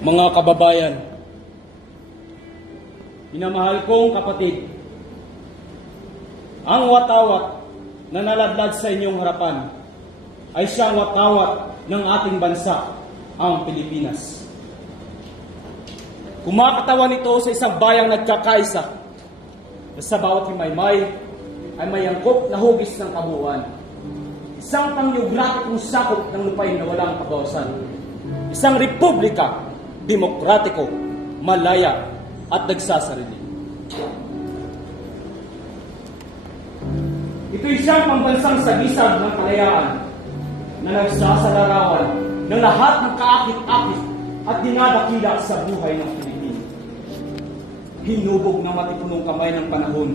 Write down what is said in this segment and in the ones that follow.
Mga kababayan, minamahal kong kapatid, ang watawat na naladlad sa inyong harapan ay siyang watawat ng ating bansa, ang Pilipinas. Kumakatawan ito sa isang bayang nagkakaisa na sa bawat himaymay ay may angkop na hugis ng kabuuan. Isang panggeografikong sakop ng lupain na walang kabawasan. Isang republika, demokratiko, malaya, at nagsasarili. Ito'y siyang pambansang sagisag ng kalayaan na nagsasalarawan ng lahat ng kaakit-akit at dinadakila sa buhay ng Pilipino. Hinubog ng matipunong kamay ng panahon,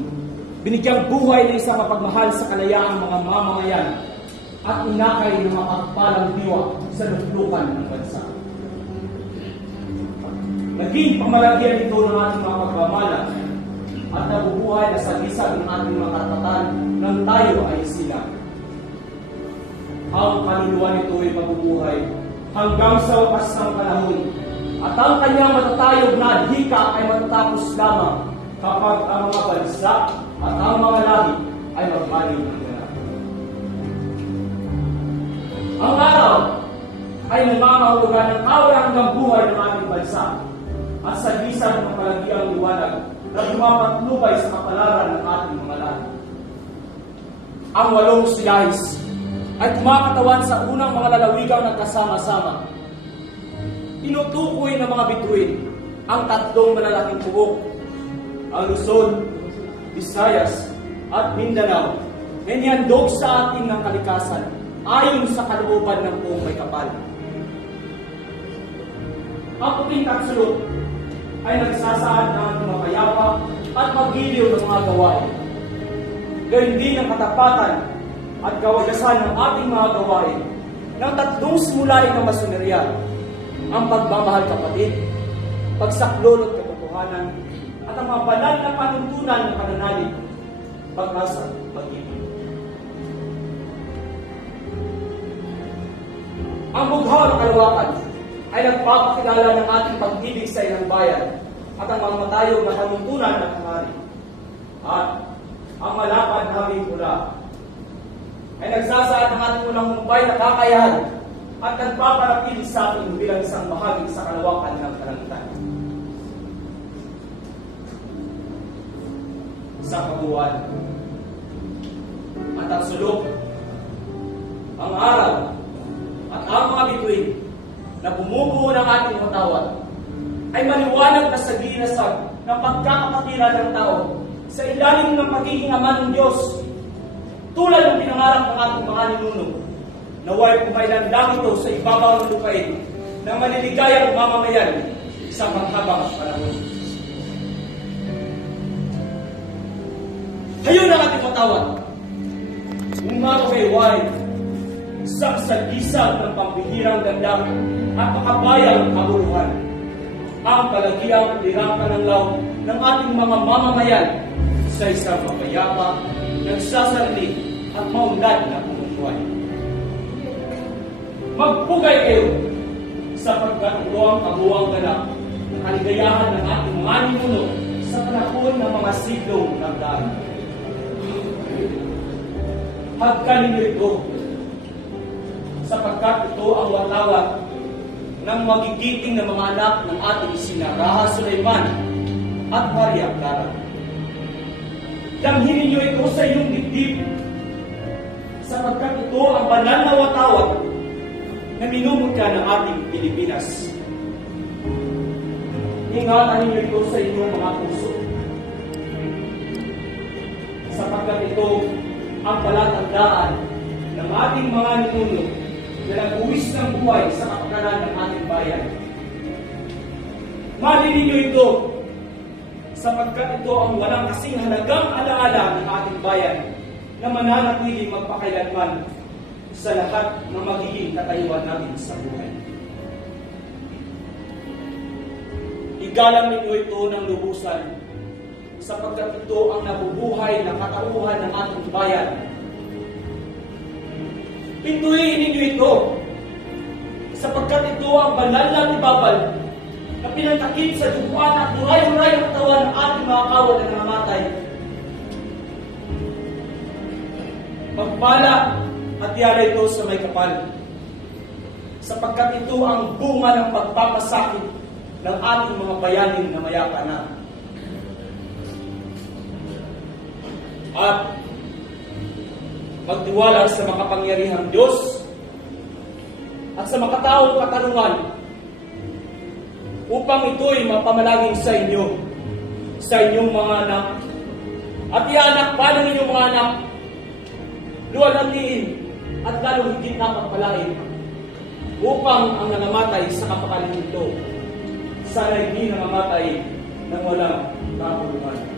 binigyang buhay ng isang mapagmahal sa kalayaang mga mamamayan at inakay ng mapagpalang diwa sa luklukan ng bansa. Naging pamalagyan ito ng ating mga pagmamala at nabubuhay na sagisag ng ating mga karapatan nang tayo ay sila. Ang kaluluwa nito ay mabubuhay hanggang sa wakas ng panahon at ang kanyang matatayog na adhika ay matatapos lamang kapag ang mga bansa at ang mga lahi ay magbaliw ng ganap. Ang araw ay nangangahulugan ng kawalang buhay ng ating bansa at sa gisag ng palagiang liwanag na lumapatnubay sa kapalaran ng ating mga lahi. Ang 8 siyahis ay kumakatawan sa unang mga lalawigang nagkasama-sama. Tinutukoy ng mga bituin ang 3 malalaking pugok, ang Luzon, Visayas, at Mindanao, na inihandog sa ating ng kalikasan ayon sa kalooban ng buong may kapal. Ang puting kapsulot ay nagsasaad ng ating mapayapa at magiliw ng mga gawain. Gayun din ang katapatan at kawagasan ng ating mga gawain ng 3 simulain ng masonerya, ang pagmamahal kapatid, pagsaklolo at katotohanan, at ang mga banal na panuntunan ng pananalig, pag-asa, pag-ibig. Ang bughaw ng kalawakan ay nagpapakilala ng ating pag-ibig sa ilang bayan at ang mga matayog na panuntunan ng hari. At ang malapad na habing pula ay nagsasaad ng ating unang mumbay na kakayahan at nagpaparatili sa atin bilang isang bahagi sa kalawakan ng kalangitan. Sa kabuuan at ang sulok, ang aral at ang mga bituin na bumubuo ng ating watawat ay maliwanag na sa ginasag ng pagkakapatira ng tao sa ilalim ng pagiging ama ng Diyos, tulad ng pinangarap ng ating mga ninuno, naway kumailan lang ito sa ibabaw ng lupain ng maliligayang mamamayan sa paghabang panahon. Ngayon ang ating watawat, umakawayway, isang sagisag ng pambihirang ganda at makabayang kabuluhan, ang palagiang lirangkan ng law ng ating mga mamamayan sa isang mapayapa, nagsasarili at maunlad na pamumuhay. Magpugay kayo sapagkat ito ang kabuuang ganap ng kaligayahan ng ating mga ninuno sa panahon ng mga siglong nagdaan. Hagkanin niyo ito sapagkat ito ang watawat ng magigiting na mga anak ng ating isina Raha Sulaiman at Maria Clara. Damhin ninyo ito sa inyong dibdib sapagkat ito ang banal na watawat na minumutya ng ating Pilipinas. Ingatan ninyo ito sa inyong mga puso sapagkat ito ang palatandaan ng ating mga ninuno na nag-uwis ng buhay sa kapakanan ng ating bayan. Mahalin ninyo ito sapagkat ito ang walang kasing halagang alaala ng ating bayan na mananatiling magpakailanman sa lahat ng magiging katayuan natin sa buhay. Igalang ninyo ito ng lubusan sapagkat ito ang nabubuhay na katauhan ng ating bayan. Pintuin ninyo ito sapagkat ito ang banal na tibabal na pinagtakip sa duguan at duray-duray ang katawan ng ating mga kawal na nangamatay. Magpala at yara ito sa may kapal, sapagkat ito ang bunga ng pagpapasakit ng ating mga bayaning na mayapa na. At magtiwala sa makapangyarihang Diyos at sa makataong katarungan upang ito'y mapamalaging sa inyo, sa inyong mga anak, at ianak pa ng inyong mga anak, luwalhatiin at lalong higit na pagpalain, upang ang nangamatay sa kapakanan nito, sana hindi nangamatay ng walang kapulungan.